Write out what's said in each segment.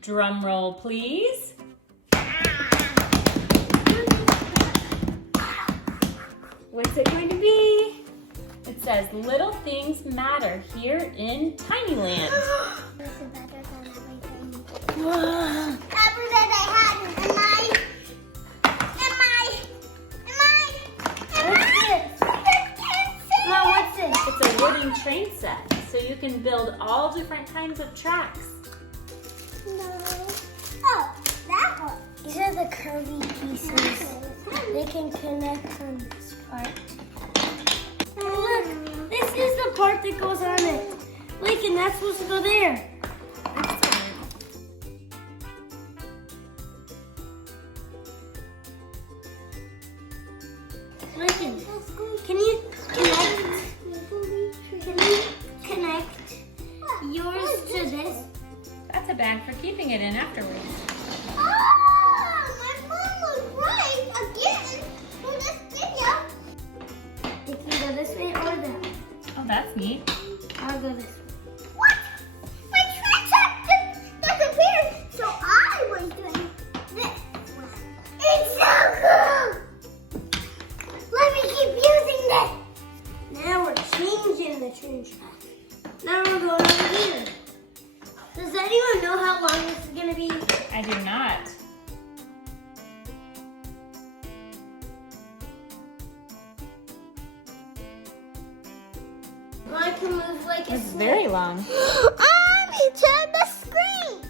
Drum roll, please. What's it going to be? It says, little things matter here in Tinyland. This is better than everything. Everything I had in what's this? It's a wooden train set, so you can build all different kinds of tracks. No. Oh, that one. These are the curvy pieces. They can connect on this part. Look, this is the part that goes on it. Like, and that's supposed to go there. Listen, can you connect yours to this? That's a bag for keeping it in afterwards. Oh, my mom was right again for this video. You can go this way or that way. Oh, that's neat. I'll go this way. What? My train set just disappeared, so I was doing this one. It's so cool! Let me keep using this. Now we're changing the train track. Now we're going over here. Does anyone know how long this is going to be? I do not. I can move like a It's very long. Mommy, turn the screen.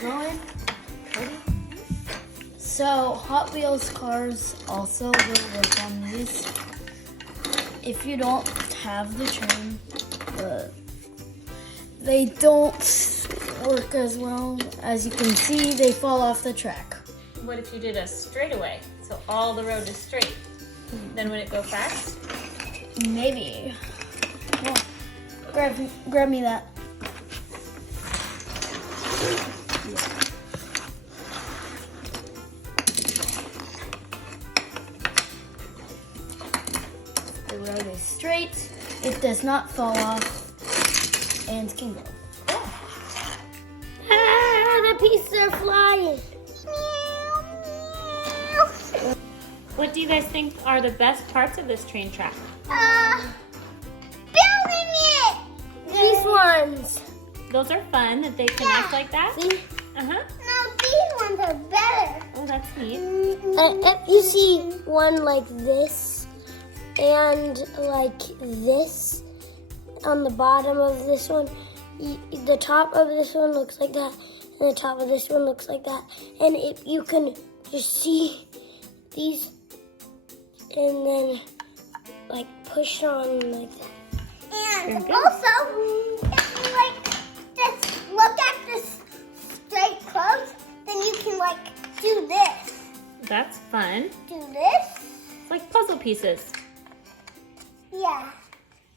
Going. So Hot Wheels cars also will work on these. If you don't have the train, they don't work as well. As you can see, they fall off the track. What if you did a straightaway, so all the road is straight? Then would it go fast? Maybe. Well, grab me that. The road is straight. It does not fall off and can go. Ah, the pieces are flying. What do you guys think are the best parts of this train track? Building it. These ones. Those are fun that they connect like that? See? Uh-huh. No, these ones are better. Oh, that's neat. If you see one like this and like this on the bottom of this one, the top of this one looks like that, and the top of this one looks like that. And if you can just see these, and then like push on like that. And also, if you like just look at this straight close, then you can like do this. That's fun. Do this. It's like puzzle pieces. Yeah.